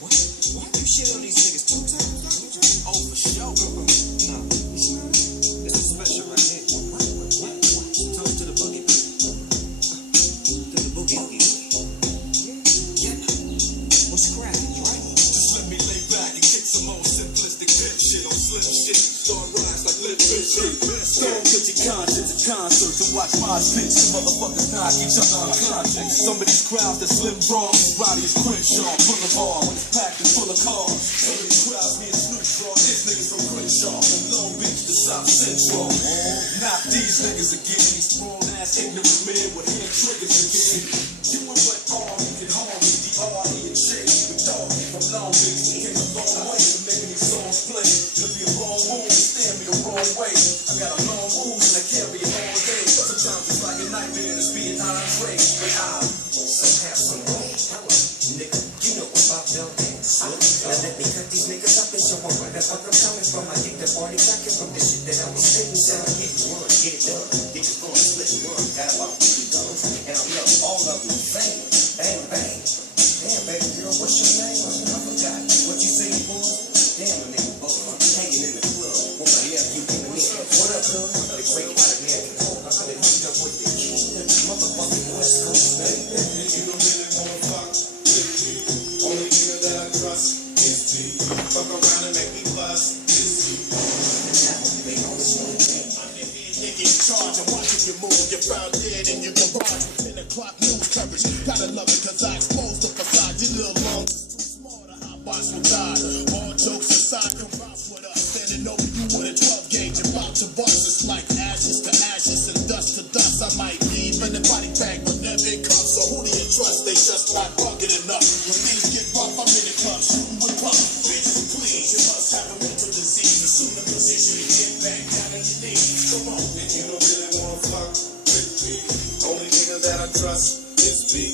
What? You shit on these niggas 2 times, don't you? Oh, for sure. Nah, this is special right here. What? Talk to the boogie. To the boogie. Yeah. What's cracking, you right? Just let me lay back and kick some old simplistic pimp shit on slim shit. Start rise like lit bitch. Don't get your conscience at concerts and watch my sticks. Some motherfuckers knock each other unconscious. Some of these crowds that slim draw, his body is Crenshaw Boulevard when it's packed and full of cars. Some of these crowds me and Snoop draw. These niggas from Crenshaw, from Long Beach to South Central. Not these niggas again. These grown ass ignorant men with hand triggers again. You and what all you can harm me. The R.E. and J. With doggy from Long Beach. We came a long way to making these songs play. It'll be a wrong move, stand me the wrong way. I got a long ooze and I carry it all day. Sometimes it's like a nightmare to be an Andre. But I Have some room. Nigga, you know about them things. Now let me cut these niggas up and show them where the fuck I'm coming from. I think the party cracking from the shit that I was spitting. So I get one, get it done. Niggas gonna split one. Got about 50 guns. And I'm love all of them. Bang, bang, bang. Damn, baby girl, what's your name? I forgot. What you say, boy? Damn, a nigga boy. I'm hanging in the club. What the hell you giving me? What up, girl? The great white American hope. I'm gonna meet up with the king. Motherfucking West Coast, baby. You don't really wanna fuck with me. Only nigga that I trust is me. Fuck around and make me bust is me. They always want to think. I'm the nigga in charge. I'm watching you move. You're found dead in your garage. 10 o'clock news coverage. Gotta love it cause I exposed the facade. You little long, too small to hot box will die. All jokes aside, come bounce with us. Standing over you with a 12 gauge. About to bust. It's like ashes to ashes and dust to dust. I might leave in the body bag, but never in cuffs. So who do you trust? They just not rugged enough. When things get rough, I'm in the club shooting with puff. Bitches, please, you must have a mental disease. Assume the position and get back down on your knees. Come on. And you don't really wanna fuck with me. Only nigga that I trust is me.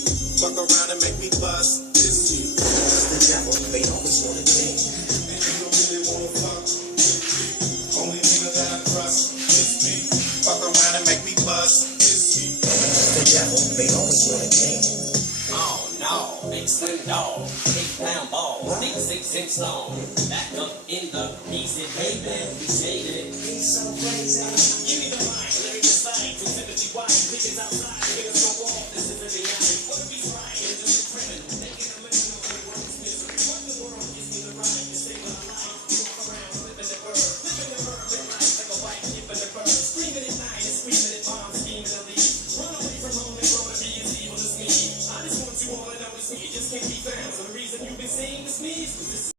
Fuck around and make me bust is you. It's the devil, they always want to think. And you don't really wanna fuck with me. Only nigga that I trust is me. Fuck around and make me bust is you. It's the devil, they always want to think. Oh no, big slim dog, 8-pound ball, 6 long. Back up in the piece, baby, we shaded. He's so crazy. Give me the mic, let me decide. Infinity wide, pickings outside, niggas go off. This is the reality. What if he's right? It's just a criminal. Taking a minute of the world's misery. What in the world gives me the right to say what I like? Walk around, flipping the bird, in life like a white kid in the bird. Screaming at night and screaming at mom, scheming to leave. Run away from home and grow to be as evil as me. I just want you all to know it's me. It just can't be found. So the reason you've been seeing is me is 'cause this